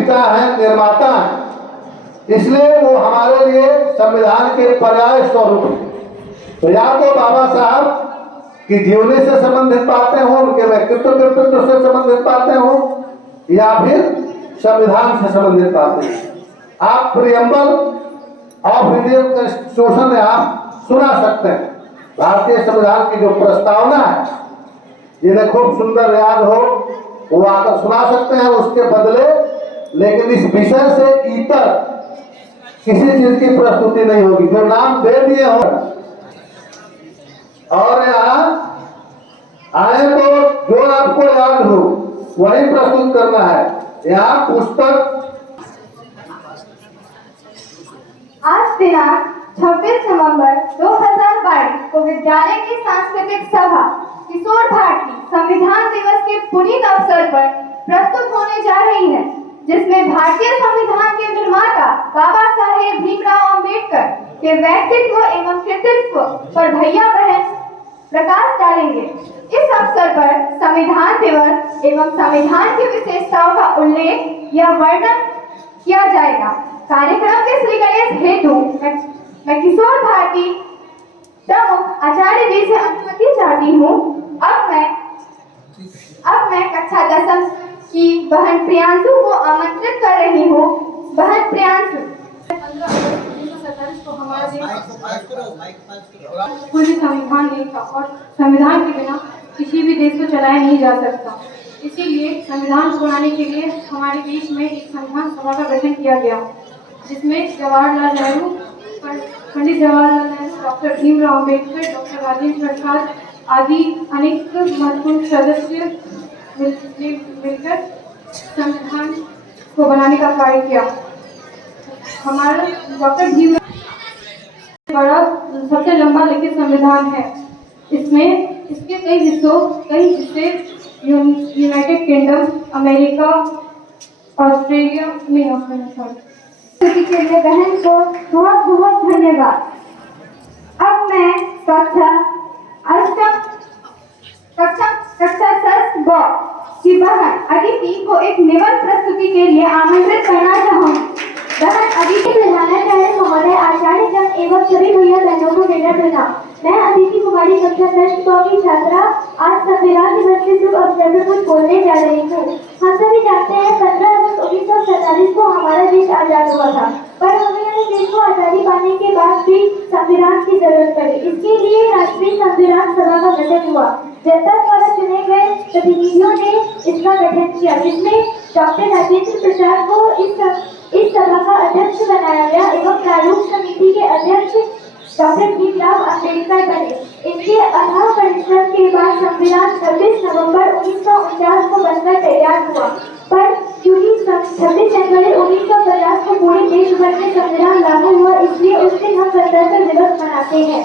पिता हैं, निर्माता हैं, इसलिए वो हमारे लिए संविधान के पर्याय स्वरूप हैं। तो या तो बाबा साहब की जीवनी से संबंधित बातें हों, उनके व्यक्तित्व से संबंधित बातें हों, या फिर संविधान से संबंधित बातें। आप प्रियम्बल ऑफ इंडियन कॉन्स्टिट्यूशन आप सुना सकते हैं। भारतीय संविधान की जो प्रस्तावना है, जिन्हें खूब सुंदर याद हो वो आकर सुना सकते हैं उसके बदले, लेकिन इस विषय से इतर किसी चीज की प्रस्तुति नहीं होगी। जो नाम दे दिए हो और यहाँ आए तो जो आपको याद हो वही प्रस्तुत करना है। यहाँ पुस्तक आज दिनांक 26 नवंबर 2022 को विद्यालय की सांस्कृतिक सभा किशोर भारती संविधान दिवस के पुनीत अवसर पर प्रस्तुत होने जा रही है, जिसमें भारतीय संविधान के निर्माता बाबा साहेब भीमराव अंबेडकर के व्यक्तित्व एवं कृतित्व पर भैया बहन प्रकाश डालेंगे। इस अवसर पर संविधान दिवस एवं संविधान की विशेषताओं का उल्लेख या वर्णन किया जाएगा। कार्यक्रम के श्री गणेश हेतु मैं किशोर भारती प्रमुख आचार्य जी से अनुमति चाहती हूँ। अब मैं कक्षा 10 की बहन प्रियांशु को आमंत्रित कर रही हूँ। बहन प्रियांशु, 15 अगस्त 1947 को हमारा देश पूरी संविधान नहीं था और संविधान के बिना किसी भी देश को चलाया नहीं जा सकता। इसीलिए संविधान को बनाने के लिए हमारे देश में एक संविधान सभा का गठन किया गया, जिसमें जवाहरलाल नेहरू, पंडित जवाहरलाल नेहरू, डॉक्टर भीमराव अंबेडकर, डॉक्टर राजेंद्र प्रसाद आदि अनेक महत्वपूर्ण सदस्य मिलकर संविधान को बनाने का कार्य किया। हमारा डॉक्टर भीमराव बड़ा सबसे लंबा लिखित संविधान है। इसके कई हिस्से यूनाइटेड किंगडम, अमेरिका, ऑस्ट्रेलिया में के लिए बहन को बहुत बहुत धन्यवाद। अब मैं कक्षा 6 की बहन अदिति को एक निबंध प्रस्तुति के लिए आमंत्रित करना चाहूँगी। बहन अदिति महोदय, आचार्य जन एवं सभी भैया बहनों को मेरा प्रणाम। मैं अदिति कुमारी कक्षा 10 की छात्रा आज संविधान दिवस के शुभ अवसर पर कुछ बोलने जा रही हूँ। हम सभी जानते हैं 15 अगस्त 1947 को हमारा देश आजाद हुआ था, पर हमें अपने देश को आजादी पाने के बाद भी संविधान की जरूरत पड़ी। इसके लिए राष्ट्रीय संविधान सभा का गठन हुआ। जनता द्वारा चुने गए प्रतिनिधियों ने इसका गठन किया, जिसमें डॉक्टर राजेंद्र प्रसाद को इस सभा का अध्यक्ष बनाया गया एवं प्रारूप समिति के अध्यक्ष डॉक्टर भीमराव अंबेडकर बने। इनके अथाह परिश्रम के बाद संविधान 26 नवंबर 1949 को बनकर तैयार हुआ, पर क्योंकि 26 जनवरी 1950 को पूरे देश भर में संविधान लागू हुआ, इसलिए उस दिन हम गणतंत्र दिवस मनाते हैं।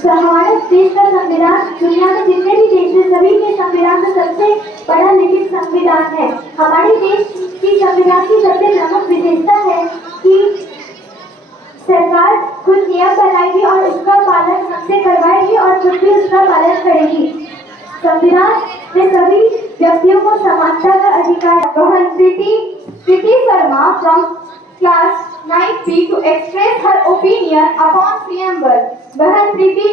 हमारे देश का संविधान दुनिया में जितने भी देश हैं सभी के संविधान का सबसे बड़ा लिखित संविधान है। हमारे देश की संविधान की सबसे प्रमुख विशेषता है कि सरकार कुछ नियम बनाएगी और उसका पालन हमसे करवाएगी और खुद भी उसका पालन करेगी। संविधान में सभी व्यक्तियों को समानता का अधिकार। बहन Preeti Sharma from class 9B to express her opinion upon preamble. बहन प्रीति।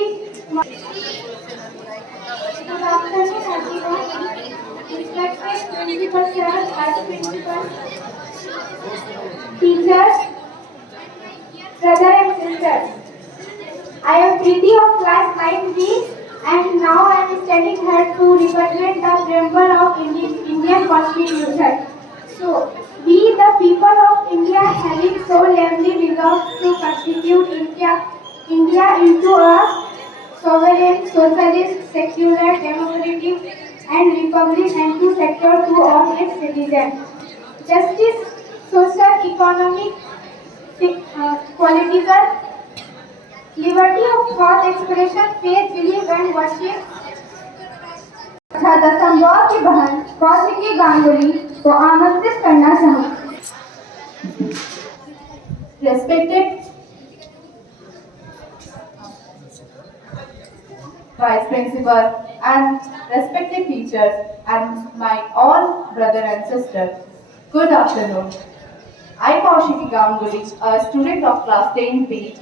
Teachers, brother and sisters, I am Preeti of class 9B and now I am standing here to represent the preamble of Indian Constitution. So, we the people of India having so lamely resolved to constitute India into a sovereign, socialist, secular, democratic and republic and to sector to all its citizens. Justice, social, economic, political, liberty of thought, expression, faith, belief and worship. दसंबा की बहन कौशिकी गांगुली को आमंत्रित करना चाहूँ। Respected Vice Principal and respected teachers and my all brother and sister, Good afternoon. I, Kaushiki Ganguly, a student of class 10B.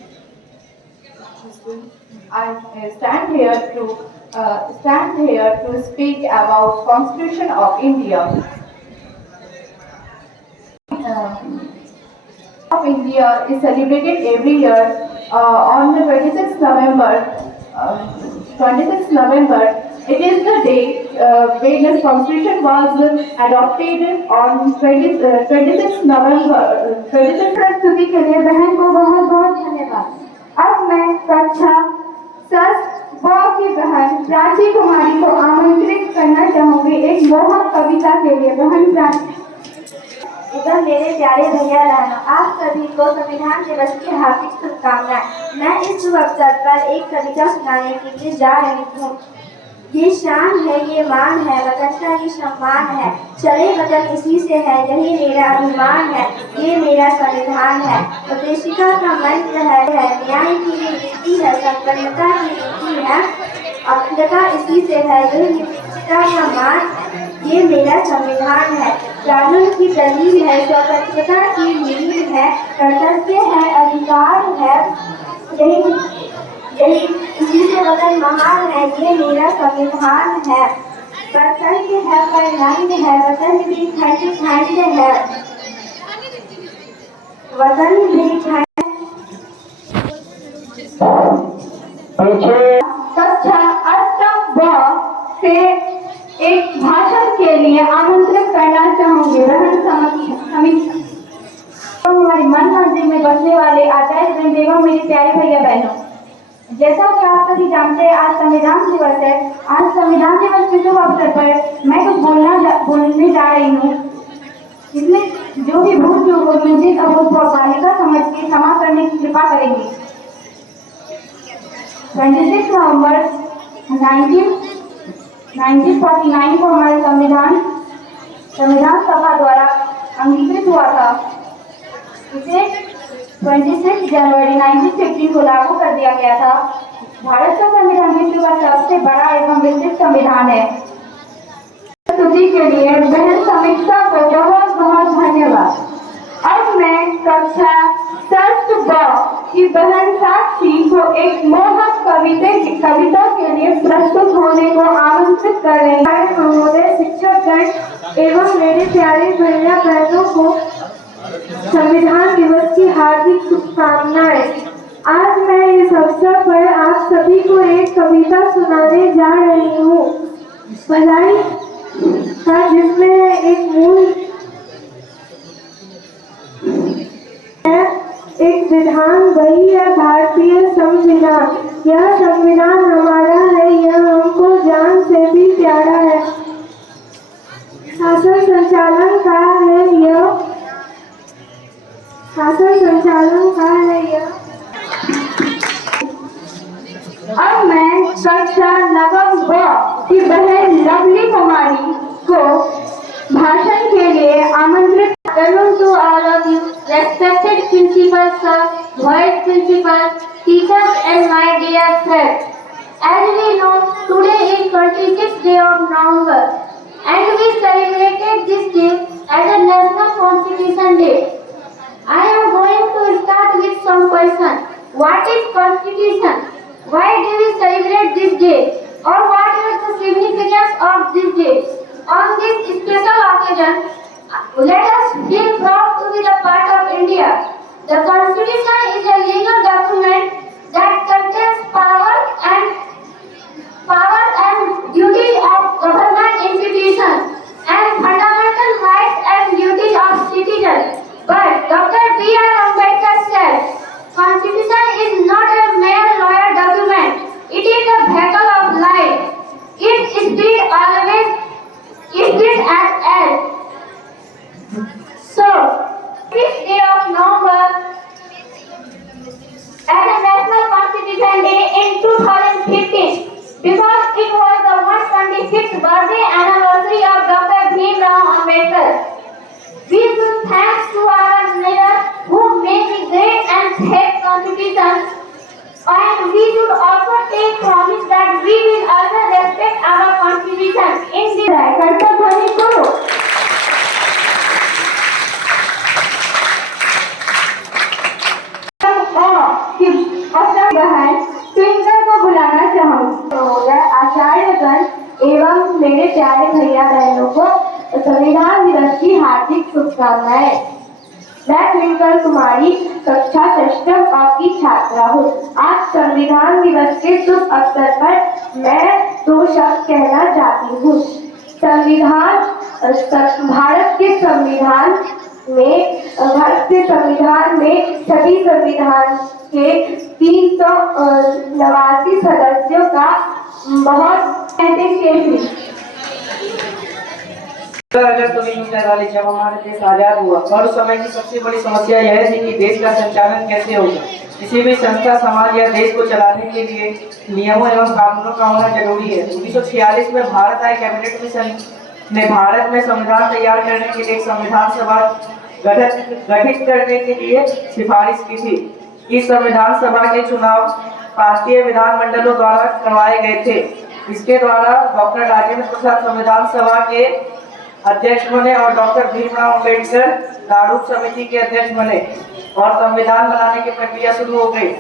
I stand here to speak about Constitution of India. Of India is celebrated every year on the 26th November. 26th November. It is the day when the Constitution was adopted on 26th November. 26th प्रस्तुति के लिए बहन को बहुत बहुत धन्यवाद। अब मैं कक्षा षष्ठ ब की बहन प्राची कुमारी को आमंत्रित करना चाहूंगी एक मोहक कविता के लिए। बहन प्राची। एवं मेरे प्यारे भैया बहनों, आप सभी को संविधान दिवस की हार्दिक शुभकामनाएं। मैं इस शुभ अवसर पर एक कविता सुनाने के लिए जा रही हूँ। ये शान है, ये मान है, वतन का ये सम्मान है, चले वतन इसी से है, यही मेरा अभिमान है, ये मेरा संविधान है, स्वदेशिका का मंत्र है, न्याय की ये नीति है, संपन्नता की नीति है, अखंडता इसी से है, यही निश्चितता का मान है, ये मेरा संविधान है, कानून की दलील है, स्वतंत्रता की नींव है, कर्तव्य है, अधिकार है, यही इसी से वतन महान है, ये मेरा संविधान है, कर्तव्य है, परिणाम है, वतन भी खंड खंड है, वतन भी खंड। कक्षा अष्टम ब से एक भाषण के लिए आमंत्रित करना चाहूंगी। बहन समीक्षा। हमारी मन मंदिर में बसने वाले आचार्य वृंद एवं मेरे प्यारे भैया बहनों, जैसा कि आप सभी जानते हैं आज संविधान दिवस है। आज संविधान दिवस के शुभ अवसर पर मैं कुछ बोलने जा रही हूँ। इसमें जो भी भूल चूक होगी उचित बालिका समझ के क्षमा करने की कृपा करेंगे। 26 नवंबर 1949 को हमारे संविधान सभा द्वारा अंगीकृत हुआ था। इसे 26 जनवरी 1950 को लागू कर दिया गया था। भारत का संविधान विश्व का सबसे बड़ा एवं विस्तृत संविधान है। प्रस्तुति के लिए बहन समीक्षा को बहुत बहुत धन्यवाद। अब मैं कक्षा षष्ठ ब की बहन साक्षी को एक मोहक कविता के लिए प्रस्तुत होने को आमंत्रित कर रही हूँ। महोदय, शिक्षकगण एवं मेरे प्यारे भैया बहनों को संविधान दिवस की हार्दिक शुभकामनाएं। आज मैं इस अवसर पर आप सभी को एक कविता सुनाने जा रही हूँ। भलाई का जिसमें एक मूल एक विधान वही है भारतीय संविधान। यह संविधान हमारा है, यह हमको जान से भी प्यारा है। शासन संचालन का है यह। अब मैं कक्षा नवम ब की बहन लवली कुमारी को भाषण के लिए आमंत्रित। Welcome to all of you, respected principal sir, vice principal, teachers and my dear friends. As we know, today is 26th day of November and we celebrated this day as a National Constitution Day. I am going to start with some questions. What is Constitution? Why do we celebrate this day? Or what is the significance of this day? On this special occasion, let us feel proud to be the part of India. The Constitution is a legal document that contains power and duties of government institutions and fundamental rights and duties of citizens. But Dr. B.R. Ambedkar said, Constitution is not a mere lawyer document. It is a vehicle of life. Its spirit as well. So, this day of November as a National Constitution Day in 2015 because it was the 125th birthday anniversary of Dr. Bhimrao Ambedkar. We give thanks to our leaders who made the great and safe Constitution, and we should also take promise that we will always respect our Constitution in this. की हार्दिक शुभकामनाएं। मैं twinkle कुमारी कक्षा 6 की छात्रा हूँ। आज संविधान दिवस के शुभ अवसर पर मैं 2 शब्द कहना चाहती हूँ। भारत के संविधान में सभी संविधान के 389 सदस्यों का बहुत अगस्त 1947 जब हमारा देश आजाद हुआ और उस समय की सबसे बड़ी समस्या यह थी कि देश का संचालन कैसे होगा। किसी भी संस्था, समाज या देश को चलाने के लिए नियमों एवं कानूनों का होना जरूरी है। 1946 में भारत आए कैबिनेट मिशन ने भारत में संविधान तैयार करने के लिए एक संविधान सभा गठित करने के लिए सिफारिश की थी। इस संविधान सभा के चुनाव राष्ट्रीय विधानमंडलों द्वारा करवाए गए थे। इसके द्वारा डॉक्टर राजेंद्र प्रसाद संविधान सभा के अध्यक्ष बने और डॉक्टर भीमराव अम्बेडकर प्रारूप समिति के अध्यक्ष बने और संविधान बनाने की प्रक्रिया शुरू हो गई।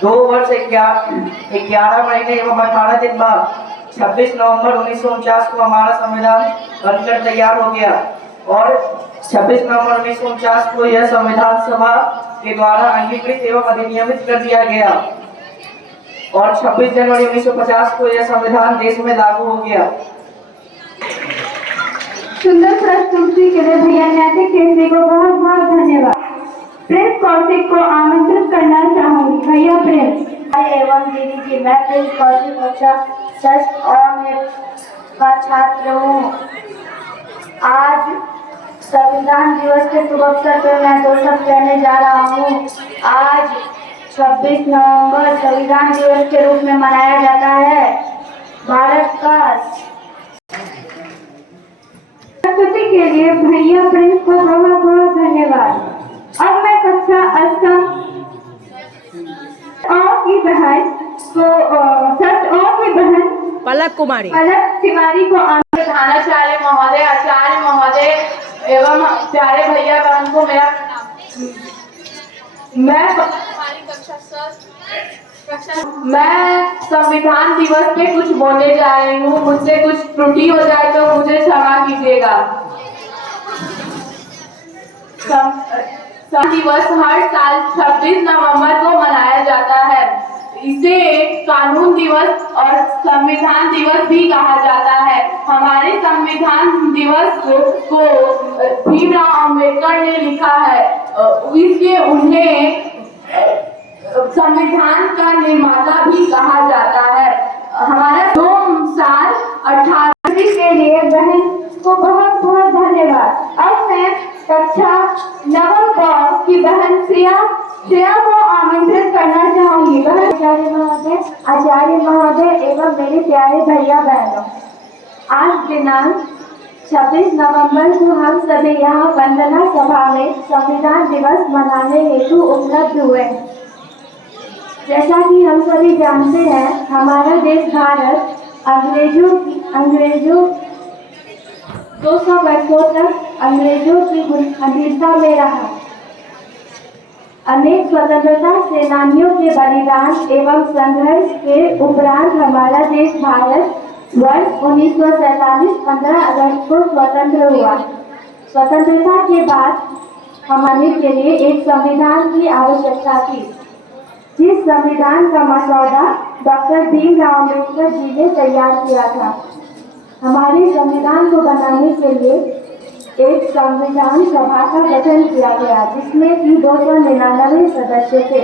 2 वर्ष 11 महीने एवं 18 दिन बाद 26 नवंबर 1949 को हमारा संविधान बनकर तैयार हो गया और 26 नवंबर 1949 को यह संविधान सभा के द्वारा अंगीकृत एवं अधिनियमित कर दिया गया और 26 जनवरी 1950 को यह संविधान देश में लागू हो गया। सुंदर प्रस्तुति के लिए भैया नैतिक केसरी को बहुत बहुत धन्यवाद। प्रिंस कौशिक को आमंत्रित करना चाहूंगी। भैया प्रिंस। एवं दीदी जी, मैं प्रिंस कौशिक कक्षा 6 में का छात्र हूँ। आज संविधान दिवस के शुभ अवसर पर मैं 2 शब्द कहने जा रहा हूँ। आज 26 नवंबर संविधान दिवस के रूप में मनाया जाता है। भारत का प्रस्तुति के लिए भैया प्रिंस को बहुत बहुत धन्यवाद। अब मैं कक्षा 8 की बहन पलक कुमारी को प्रधानाचार्य महोदय, आचार्य महोदय एवं प्यारे भैया बहन को मेरा मैं संविधान दिवस पे कुछ बोलने जा रही हूँ। मुझसे कुछ त्रुटि हो जाए तो मुझे क्षमा कीजिएगा। संविधान दिवस हर साल 26 नवंबर को मनाया जाता है। इसे कानून दिवस और संविधान दिवस भी कहा जाता है। हमारे संविधान दिवस को भीमराव अम्बेडकर ने लिखा है, इसलिए उन्हें संविधान का निर्माता भी कहा जाता है। हमारा 2 साल 18 के लिए बहन को बहुत बहुत धन्यवाद। अब मैं कक्षा 9 की बहन श्रेया को आमंत्रित करना चाहूंगी। आचार्य महोदय एवं मेरे प्यारे भैया बहनों, आज दिनांक 26 नवंबर को हम सभी यहाँ वंदना सभा में संविधान दिवस मनाने हेतु उपलब्ध हुए। जैसा कि हम सभी जानते हैं, हमारा देश भारत अंग्रेजों 200 वर्षों तक अंग्रेजों की अधीनता में रहा। अनेक स्वतंत्रता सेनानियों के बलिदान एवं संघर्ष के उपरांत हमारा देश भारत वर्ष 1947 15 अगस्त को स्वतंत्र हुआ। स्वतंत्रता के बाद हमारे के लिए एक संविधान की आवश्यकता थी, जिस संविधान का मसौदा डॉक्टर भीमराव अम्बेडकर जी ने तैयार किया था। हमारे संविधान को बनाने के लिए एक संविधान सभा का गठन किया गया, जिसमें कि 299 सदस्य थे।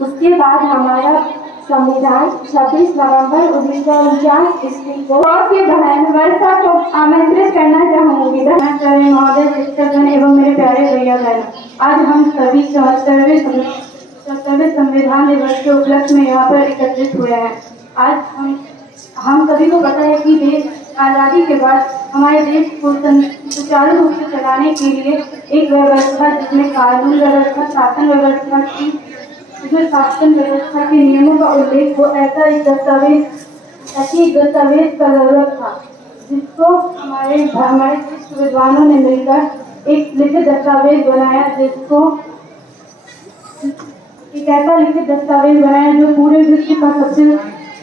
उसके बाद हमारा संविधान 26 नवंबर 1949 ईस्वी को की बहन वर्षा को आमंत्रित करना चाहूंगी। महोदय, शिक्षकगण एवं मेरे प्यारे भैया बहन, आज हम सभी 74वें संविधान दिवस के उपलक्ष्य में यहाँ पर एकत्रित हुए हैं। आज हम सभी को पता है कि देश आज़ादी के बाद हमारे देश को सुचारू रूप से चलाने के लिए एक व्यवस्था, जिसमें कानून व्यवस्था, शासन व्यवस्था की जिसमें शासन व्यवस्था के नियमों का उल्लेख हो, ऐसा एक दस्तावेज का जरूरत था, जिसको हमारे विद्वानों ने मिलकर एक लिखित दस्तावेज बनाया, एक ऐसा लिखित दस्तावेज बनाया जो पूरे विश्व का सबसे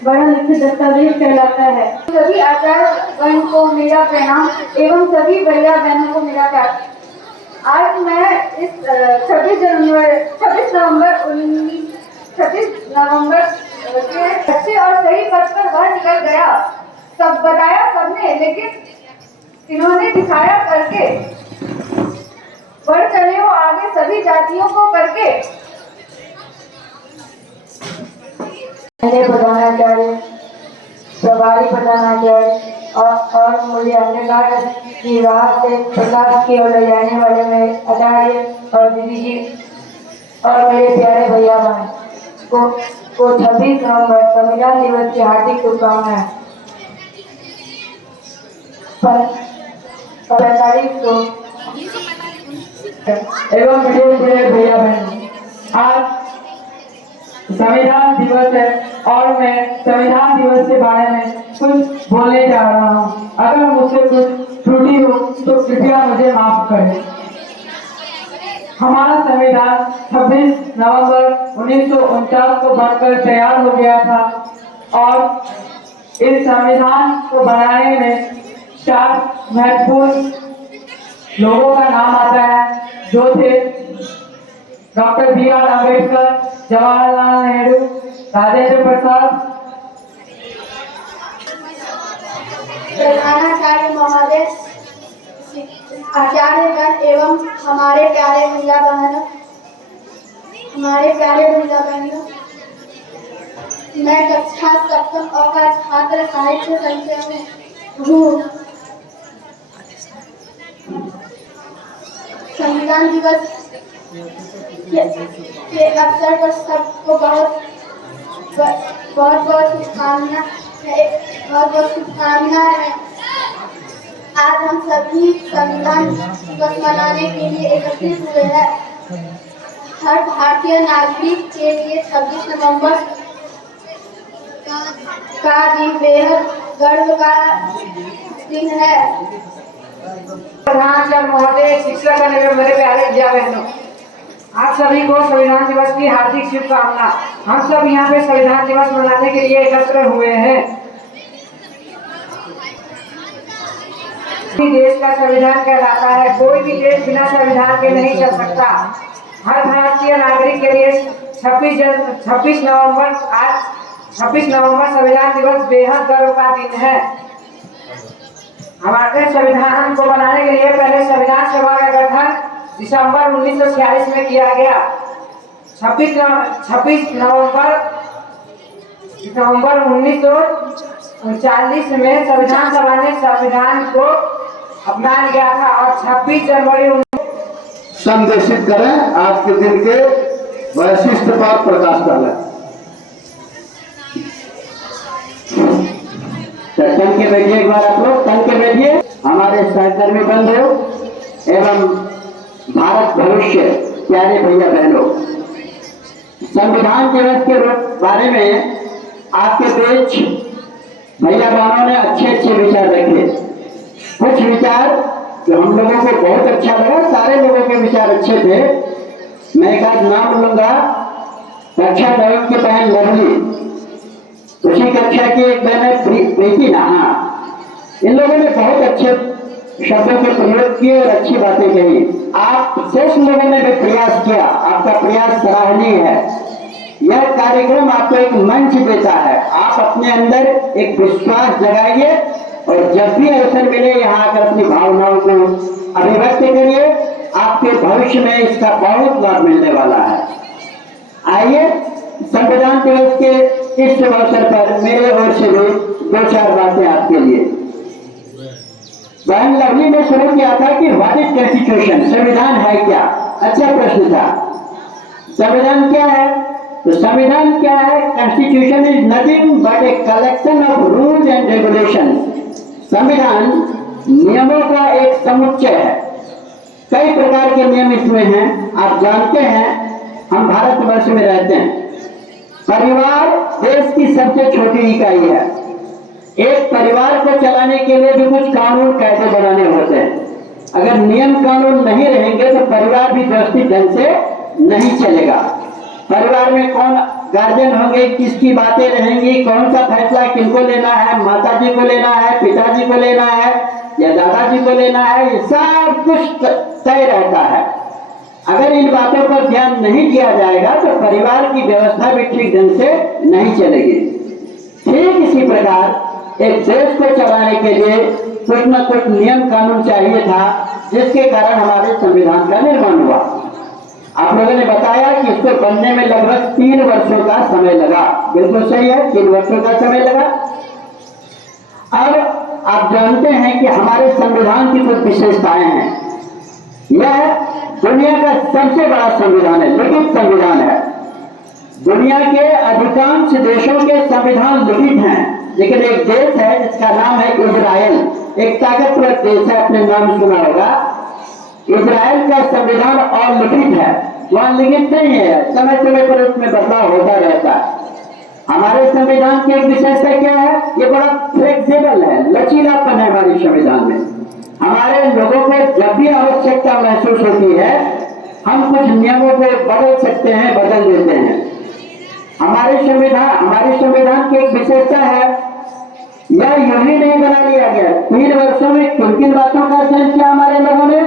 बड़ा लिखित दस्तावेज कहलाता है। सभी आचार्यगण को मेरा प्रणाम एवं सभी भैया बहनों को मेरा प्यार। आज मैं इस 26 नवंबर के अच्छे और सही पथ पर वह निकल गया। सब बताया सबने, लेकिन इन्होंने दिखाया करके बढ़ चले वो आगे सभी जातियों को करके। प्रधानाचार्य, प्रभारी प्रधानाचार्य और मूल्यांकन की राह से प्रकाश की ओर ले जाने वाले मेरे आचार्य और दीदी जी और मेरे प्यारे भैया बहन को 26 नवंबर संविधान दिवस की हार्दिक शुभकामनाएं। 45 को एवं मेरे प्यारे भैया बहन, आज संविधान दिवस है और मैं संविधान दिवस के बारे में कुछ बोलने जा रहा हूँ। अगर मुझसे कुछ त्रुटि हो तो कृपया मुझे माफ करें। हमारा संविधान 26 नवंबर 1949 को बनकर तैयार हो गया था और इस संविधान को बनाने में 4 महत्वपूर्ण लोगों का नाम आता है, जो थे डॉक्टर B.R. अम्बेडकर, जवाहरलाल नेहरू, राजेंद्र प्रसाद। प्रधानाचार्य महोदय, आचार्यगण एवं हमारे प्यारे भैया बहनों, मैं कक्षा 7 का छात्र साहित्य संचय में हूँ। संविधान दिवस के अवसर पर सबको बहुत शुभकामनाएं हैं। आज हम सभी संविधान दिवस मनाने के लिए एकत्रित हुए हैं। हर भारतीय नागरिक के लिए 26 नवंबर का दिन बेहद गर्व का दिन है। प्रधानाचार्य महोदय, शिक्षक एवं मेरे प्यारे विद्या बहनों, आप सभी को संविधान दिवस की हार्दिक शुभकामना। हम सब यहाँ पे संविधान दिवस मनाने के लिए एकत्र हुए हैं। देश का संविधान कहलाता है, कोई भी देश बिना संविधान के नहीं चल सकता। हर भारतीय नागरिक के लिए 26 नवंबर संविधान दिवस बेहद गर्व का दिन है। हमारे संविधान को बनाने के लिए पहले संविधान सभा का गठन दिसंबर 1946 में किया गया। 26 नवंबर 1939 में संविधान सभा ने संविधान को अपना लिया था और 26 जनवरी संदेशित करें, आज के दिन के वैशिष्ट पर प्रकाश डालें। तन के बैठिए, एक बार आप लोग तन के बैठिए। हमारे सहकर्मी बंधु एवं भारत भविष्य प्यारे भैया बहनों, संविधान दिवस के बारे में आपके बीच भैया बहनों ने अच्छे विचार रखे। कुछ विचार जो हम लोगों को बहुत अच्छा लगा, सारे लोगों के विचार अच्छे थे। मैं एक आध नाम लूंगा। कक्षा 9 की बहन लवली, उसी कक्षा की एक बहन है प्रीति नहा। इन लोगों ने बहुत अच्छे शब्दों के प्रयोग किए और अच्छी बातें कही। आप शेष लोगों ने भी प्रयास किया, आपका प्रयास सराहनीय है। यह कार्यक्रम आपको एक मंच देता है। आप अपने अंदर एक विश्वास जगाइए और जब भी अवसर मिले यहाँ आकर अपनी भावनाओं को अभिव्यक्त करिए। आपके भविष्य में इसका बहुत लाभ मिलने वाला है। आइए, संविधान दिवस के इस शुभ अवसर पर मेरे ओर से भी 2-4 बातें आपके लिए। बहन लवली ने शुरू किया था कि व्हाट इज कॉन्स्टिट्यूशन, संविधान है क्या? अच्छा प्रश्न था। संविधान क्या है? तो संविधान क्या है? Constitution is nothing but a collection of rules and regulation. संविधान नियमों का एक समुच्चय है। कई प्रकार के नियम इसमें हैं। आप जानते हैं, हम भारतवर्ष में रहते हैं। परिवार देश की सबसे छोटी इकाई है। एक परिवार को चलाने के लिए भी कुछ कानून कायदे बनाने होते हैं। अगर नियम कानून नहीं रहेंगे तो परिवार भी व्यवस्थित ढंग से नहीं चलेगा। परिवार में कौन गार्जियन होंगे, किसकी बातें रहेंगी, कौन सा फैसला किनको लेना है, माता जी को लेना है, पिताजी को लेना है या दादाजी को लेना है, ये सब कुछ तय रहता है। अगर इन बातों पर ध्यान नहीं दिया जाएगा तो परिवार की व्यवस्था भी ठीक ढंग से नहीं चलेगी। ठीक इसी प्रकार एक देश को चलाने के लिए कुछ न कुछ नियम कानून चाहिए था, जिसके कारण हमारे संविधान का निर्माण हुआ। आप लोगों ने बताया कि इसको बनने में लगभग 3 वर्षों का समय लगा। बिल्कुल सही है, 3 वर्षों का समय लगा। अब आप जानते हैं कि हमारे संविधान की कुछ विशेषताएं हैं। यह दुनिया का सबसे बड़ा संविधान है, लिखित संविधान है। दुनिया के अधिकांश देशों के संविधान लिखित हैं, लेकिन एक देश है जिसका नाम है इजराइल, एक ताकतवर देश है, अपने नाम सुना होगा। इजराइल का संविधान और लिखित है, वहां लिखित नहीं है, समय समय पर उसमें बदलाव होता रहता है। हमारे संविधान की एक विशेषता क्या है? ये बड़ा फ्लेक्सिबल है, लचीलापन है हमारे संविधान में। हमारे लोगों को जब भी आवश्यकता महसूस होती है, हम कुछ नियमों को बदल सकते हैं, बदल देते हैं। हमारे संविधान की एक विशेषता है, यह यूं ही नहीं बना लिया गया। 3 वर्षों में किन किन बातों का अध्ययन किया हमारे लोगों ने?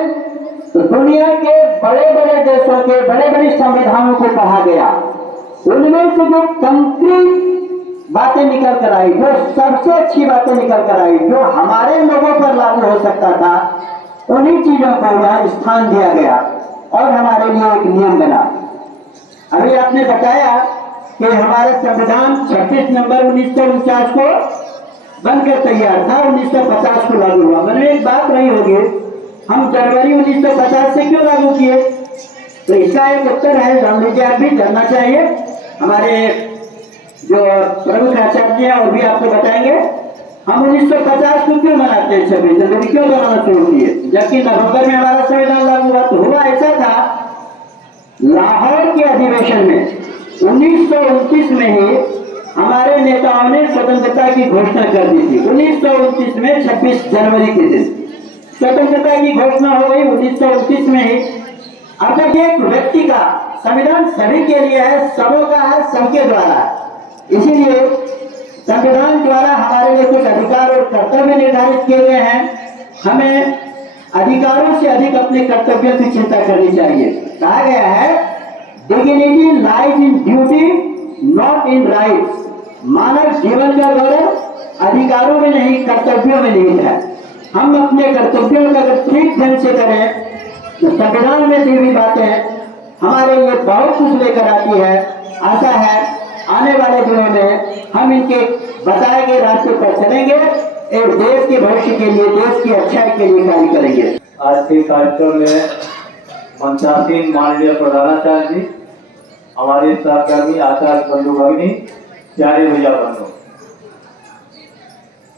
तो दुनिया के बड़े बड़े देशों के बड़े बड़े संविधानों को पढ़ा गया। उनमें से जो कंक्रीट बातें निकल कर आई, जो सबसे अच्छी बातें निकल कर आई, जो हमारे लोगों पर लागू हो सकता था, उन्हीं चीजों को यहाँ स्थान दिया गया और हमारे लिए एक नियम बना। अभी आपने बताया कि हमारा संविधान 26 नवंबर 1949 को बनकर तैयार था, 1950 को लागू हुआ। मैंने एक बात रही होगी, हम जनवरी 1950 से क्यों लागू किए? तो इसका एक उत्तर है, जान लीजिए, आप भी जानना चाहिए। हमारे जो प्रमुख आचार्य हैं और भी आपको बताएंगे। हम 1950 को क्यों मनाते हैं, 26 जनवरी क्यों मनाना शुरू किए, जबकि नवंबर में हमारा संविधान लागू हुआ? तो हुआ ऐसा था, लाहौर के अधिवेशन में 1929 में ही हमारे नेताओं ने स्वतंत्रता की घोषणा कर दी थी। 1929 में 26 जनवरी के दिन स्वतंत्रता की घोषणा हो गई, 1929 में ही। अब तक एक व्यक्ति का संविधान सभी के लिए है, सबों का है, सबके द्वारा। इसीलिए संविधान द्वारा हमारे लिए कुछ अधिकार और कर्तव्य निर्धारित किए गए हैं। हमें अधिकारों से अधिक अपने कर्तव्यों की चिंता करनी चाहिए। कहा गया है, dignity lies in duty not in rights. मानव जीवन का गौरव अधिकारों में नहीं, कर्तव्यों में निहित है। हम अपने कर्तव्यों का अगर ठीक ढंग से करें तो संविधान में दी हुई बातें हमारे लिए बहुत कुछ लेकर आती है। आशा है आने वाले दिनों में हम इनके बताए गए रास्ते पर चलेंगे और देश के भविष्य के लिए, देश की अच्छाई के लिए कार्य करेंगे। आज के कार्यक्रम में मंचासीन माननीय प्रधानाचार्य जी, हमारे सहकर्मी आचार्य बंधु भगिनी, प्यारे भैया बंधु,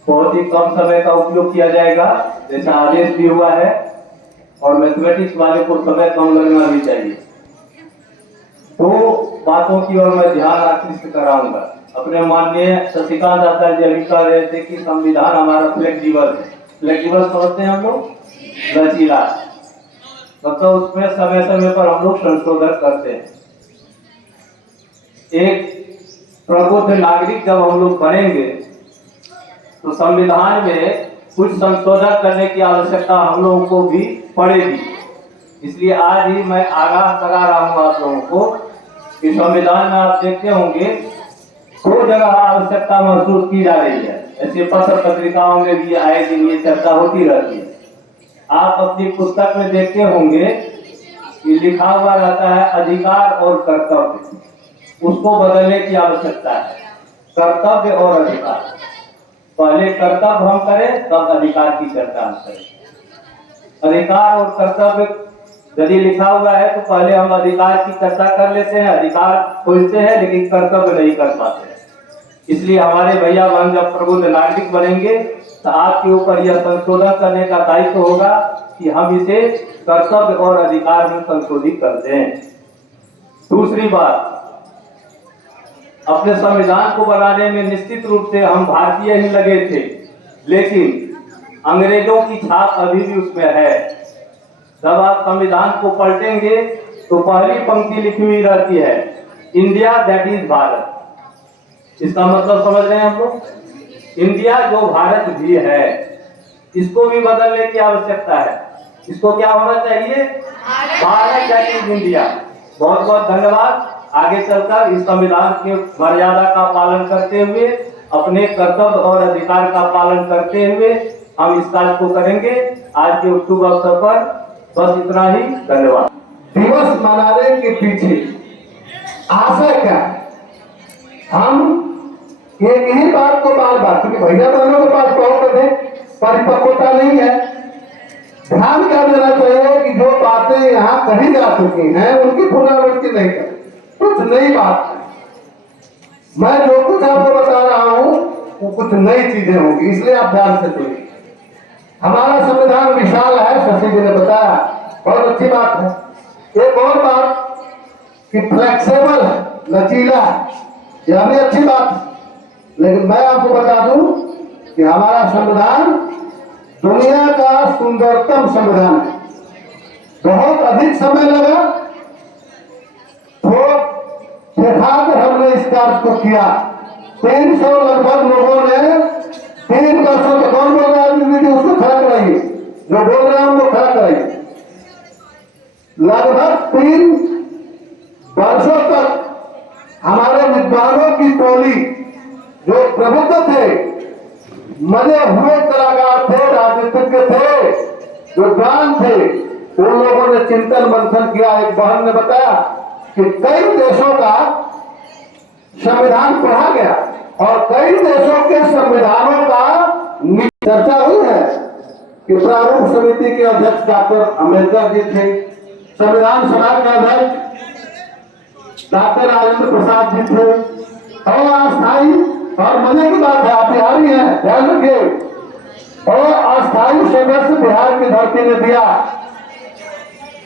बहुत ही कम समय का उपयोग किया जाएगा जैसा आदेश भी हुआ है, और मैथमेटिक्स वाले को समय कम लगना भी चाहिए। 2 बातों की ओर मैं ध्यान आकृष्ट कराऊंगा। अपने माननीय शशिकांत आचार्य जी अभी कह रहे थे कि संविधान हमारा फ्लेक्सिबल है। फ्लेक्सिबल समझते हैं हम लोग, लचीला, मतलब उसमें समय समय पर हम लोग संशोधन करते हैं। एक प्रबुद्ध नागरिक जब हम लोग बनेंगे तो संविधान में कुछ संशोधन करने की आवश्यकता हम लोगों को भी पड़ेगी। इसलिए आज ही मैं आगाह करा रहा हूँ आप लोगों को कि संविधान में आप देखते होंगे 2 जगह आवश्यकता महसूस की जा रही है। ऐसे पत्र पत्रिकाओं में भी आए दिन ये चर्चा होती रहती है। आप अपनी पुस्तक में देखते होंगे कि लिखा हुआ रहता है अधिकार और कर्तव्य, उसको बदलने की आवश्यकता है। कर्तव्य और अधिकार, पहले कर्तव्य हम करें तब अधिकार की चर्चा हम करें। अधिकार और कर्तव्य यदि लिखा हुआ है तो पहले हम अधिकार की चर्चा कर लेते हैं, अधिकार खोजते हैं, लेकिन कर्तव्य नहीं कर पाते। इसलिए हमारे भैया बहन जब प्रबुद्ध नागरिक बनेंगे तो आपके ऊपर यह संशोधन करने का दायित्व होगा कि हम इसे कर्तव्य और अधिकार में संशोधित करते हैं। दूसरी बात, अपने संविधान को बनाने में निश्चित रूप से हम भारतीय ही लगे थे, लेकिन अंग्रेजों की छाप अभी भी उसमें है। जब आप संविधान को पलटेंगे तो पहली पंक्ति लिखी हुई रहती है, इंडिया दैट इज भारत। इसका मतलब समझ रहे हैं हम लोग। इंडिया जो भारत भी है, इसको भी बदलने की आवश्यकता है। इसको क्या होना चाहिए? Bharat that is India. बहुत बहुत धन्यवाद। आगे चलकर इस संविधान के मर्यादा का पालन करते हुए, अपने कर्तव्य और अधिकार का पालन करते हुए हम इस कार्य को करेंगे। आज के शुभ अवसर पर बस इतना ही। धन्यवाद। दिवस मनाने के पीछे आशय क्या है? हम एक ही बात को बार बार, क्योंकि भैया बहनों के पास बहुत अधिक परिपक्वता नहीं है, ध्यान क्या देना चाहिए कि जो बातें यहाँ कही जा चुकी हैं उनकी पुनरावृत्ति नहीं करें। कुछ नई बात है। मैं जो कुछ आपको बता रहा हूँ वो कुछ नई चीजें होंगी, इसलिए आप ध्यान से सुनिए। हमारा संविधान विशाल है, शशि जी ने बताया, बहुत अच्छी बात है। एक और बात कि फ्लेक्सिबल है, लचीला है, यह भी अच्छी बात है। लेकिन मैं आपको बता दूं कि हमारा संविधान दुनिया का सुंदरतम संविधान है। बहुत अधिक समय लगा, तो फिर हमने इस कार्य को किया। 300 लगभग लोगों ने 3 वर्षों में, कौन बोल रहा है उसको खड़ा कराइए, जो बोल रहे हैं उनको खड़ा कराइए। लगभग 3 वर्षों तक हमारे विद्वानों की टोली, जो प्रबुद्ध थे, मरे हुए कलाकार थे, राजनीतिज्ञ थे, विद्वान थे, उन लोगों ने चिंतन मंथन किया। एक बहन ने बताया कि कई देशों का संविधान पढ़ा गया और कई देशों के संविधानों का चर्चा हुई है कि प्रारूप समिति के अध्यक्ष डॉक्टर अम्बेडकर जी थे, संविधान सभा के अध्यक्ष डॉक्टर राजेंद्र प्रसाद जी थे, और अस्थायी, और मजे की बात है, आप बिहारी हैं, ध्यान रखिए, और अस्थायी सदस्य बिहार की धरती ने दिया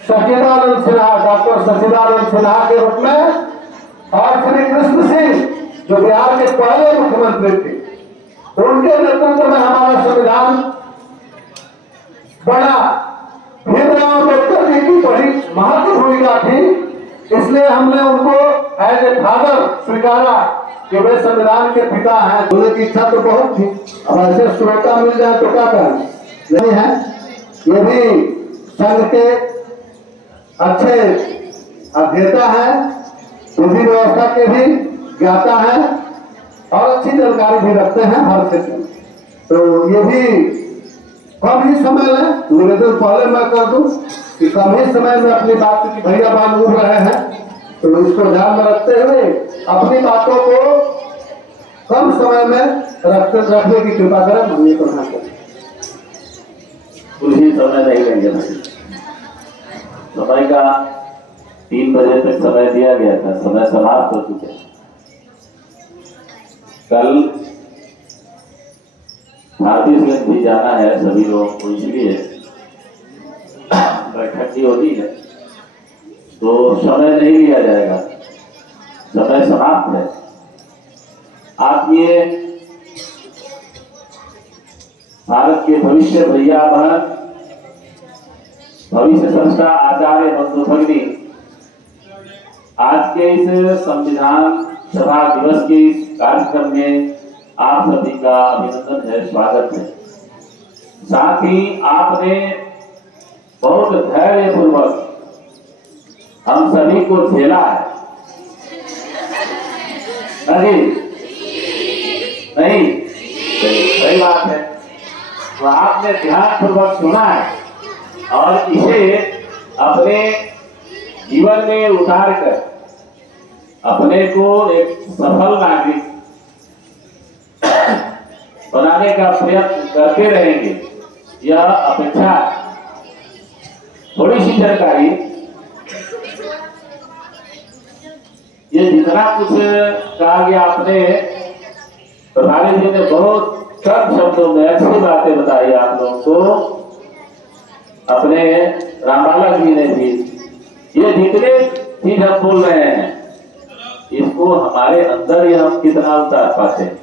सचिदानंद सिन्हा, डॉक्टर सचिदानंद सिन्हा के रूप में, और श्री कृष्ण सिंह जो बिहार के पहले मुख्यमंत्री थे, उनके नेतृत्व में हमारा संविधान बना। भीमराव अम्बेडकर जी की बड़ी महत्वपूर्ण भूमिका थी, इसलिए हमने उनको एज ए फादर स्वीकारा कि वे संविधान के पिता हैं। बोलने की इच्छा तो बहुत थी, अब ऐसे श्रोता मिल जाए तो क्या करें। नहीं है, ये भी संघ के अच्छे अध्येता हैं, विधि व्यवस्था के भी ज्ञाता हैं और अच्छी जानकारी भी रखते हैं हर क्षेत्र में। तो ये भी कम ही समय में, निवेदन पहले मैं कर दूं कि कम ही समय में अपनी बात की भैया बान उड़ रहे हैं, तो इसको ध्यान में रखते हुए अपनी बातों को कम समय में रखने की कृपा करें। हम ये करना चाहिए। कुछ ही समय नहीं लेंगे भाई। समय का 3 बजे तक समय दिया गया था, समय समाप्त हो चुके। कल भारतीय भी जाना है सभी लोगों को, इसलिए बैठक की होती है तो समय नहीं लिया जाएगा, समय समाप्त है। आप ये भारत के भविष्य भैया बहन, भविष्य संस्था आचार्य बंधु भगिनी, आज के इस संविधान सभा दिवस के इस कार्यक्रम में आप सभी का अभिनंदन है, स्वागत है। साथ ही आपने बहुत धैर्य पूर्वक हम सभी को झेला है। नहीं, सही बात है। तो आपने ध्यान पूर्वक सुना है और इसे अपने जीवन में उतार कर अपने को एक सफल नागरिक बनाने का प्रयत्न करते रहेंगे, यह अपेक्षा। थोड़ी सी जानकारी, ये जितना कुछ कहा गया आपने, प्रधानी जी ने बहुत कम शब्दों में अच्छी बातें बताई आप लोगों को, अपने रामबाला जी ने भी। ये जितने चीज हम बोल रहे हैं, इसको हमारे अंदर ही हम कितना उतार पाते हैं।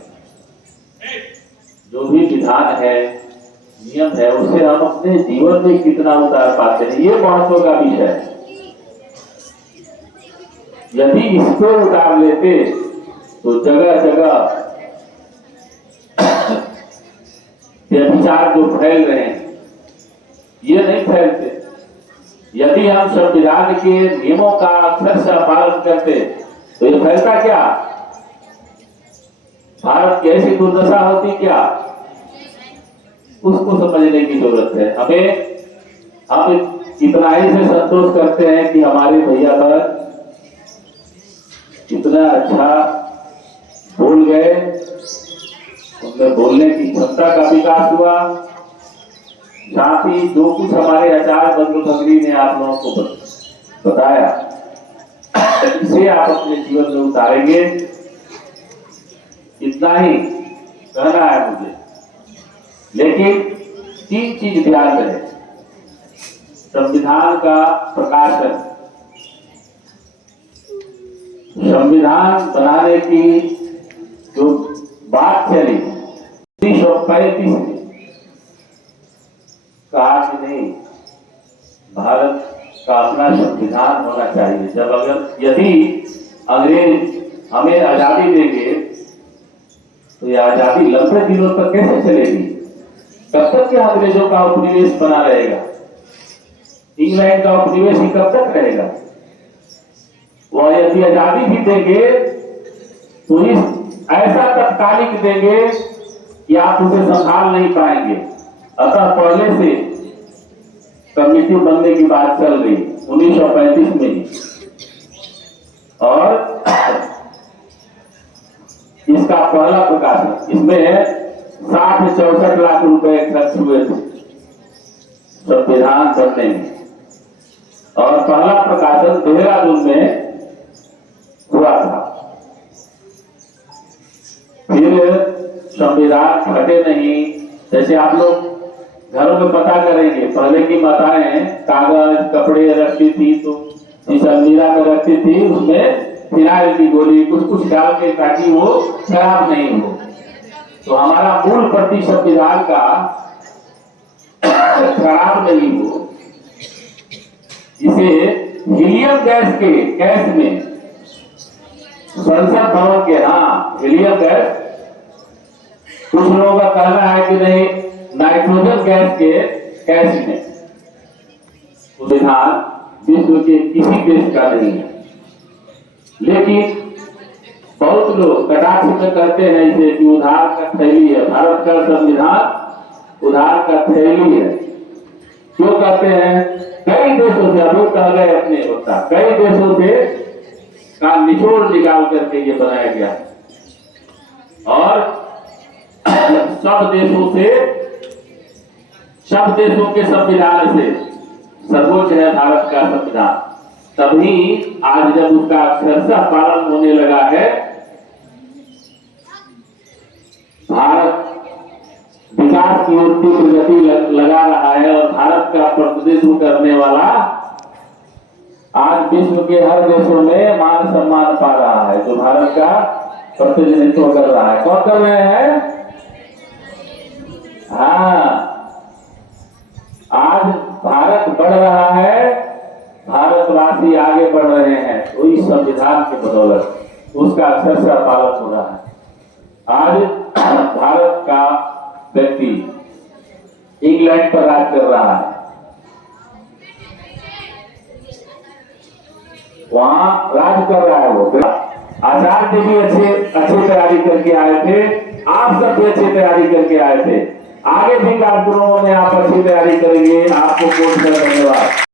जो भी विधान है, नियम है, उसे हम अपने जीवन में कितना उतार पाते हैं, ये महत्व का विषय है। यदि इसको उतार लेते तो जगह जगह ये विचार जो फैल रहे हैं ये नहीं फैलते। यदि हम संविधान के नियमों का अक्षरशः पालन करते तो ये फैलता क्या? भारत की ऐसी दुर्दशा होती क्या? उसको समझने की जरूरत है हमें। हम इतना ही से संतोष करते हैं कि हमारे भैया बहन इतना अच्छा बोल गए, उनमें बोलने की क्षमता का विकास हुआ। साथ ही जो कुछ हमारे आचार्य बंधु भगनी ने आप लोगों को बताया इसे आप अपने जीवन में उतारेंगे, इतना ही कहना है मुझे। लेकिन 3 चीज ध्यान रहे। संविधान का प्रकाशन, संविधान बनाने की जो बात चली 1935 में कहा कि नहीं, भारत का अपना संविधान होना चाहिए। जब अगर यदि अंग्रेज हमें आजादी देंगे तो यह आजादी लंबे दिनों तक कैसे चलेगी? कब तक के अंग्रेजों का उपनिवेश बना रहेगा? इंग्लैंड का उपनिवेश ही कब तक रहेगा? वह यदि आजादी भी देंगे तो इस ऐसा तत्कालिक देंगे कि आप उसे संभाल नहीं पाएंगे। अतः पहले से कमेटी बनने की बात चल रही 1935 में ही, और इसका पहला प्रकाशन, इसमें 60-64 लाख रुपए खर्च हुए थे संविधान बनने में, और पहला प्रकाशन देहरादून में हुआ था। फिर संविधान फटे नहीं। जैसे आप लोग घरों में पता करेंगे, पहले की माताएं कागज कपड़े रखती थी तो इस अलमीरा में रखती थी, उसमें फिनाइल की गोली कुछ डाल के ताकि वो खराब नहीं हो। तो हमारा मूल प्रति संविधान का खराब नहीं हो, इसे हीलियम गैस में संसद भवन के, हाँ हीलियम गैस, कुछ लोगों का कहना है कि नहीं नाइट्रोजन गैस में संविधान विश्व के किसी देश का नहीं है। लेकिन बहुत लोग कटाक्ष में कहते हैं इसे कि उधार का थैली है, भारत का संविधान उधार का थैली है। क्यों कहते हैं? कई देशों से, अभी कह गए अपने होता, कई देशों से का निचोड़ निकाल करके ये बनाया गया, और सब देशों के संविधान से सर्वोच्च है भारत का संविधान। तभी आज जब उसका अक्षरशः पालन होने लगा है, भारत विकास की ओर तीव्र गति लगा रहा है, और भारत का प्रतिनिधित्व करने वाला आज विश्व के हर देशों में मान सम्मान पा रहा है, जो भारत का प्रतिनिधित्व कर रहा है। कौन कर रहे हैं? हाँ, आज भारत बढ़ रहा है, भारतवासी आगे बढ़ रहे हैं, तो इस संविधान के बदौलत उसका अक्षरशः पालन हो रहा है। आज भारत का व्यक्ति इंग्लैंड पर राज कर रहा है, वहां राज कर रहा है वो। आचार्य जी भी अच्छे तैयारी करके आए थे, आप सब भी अच्छी तैयारी करके आए थे। आगे भी कार्यक्रमों में आप अच्छी तैयारी करेंगे। आपको बहुत धन्यवाद।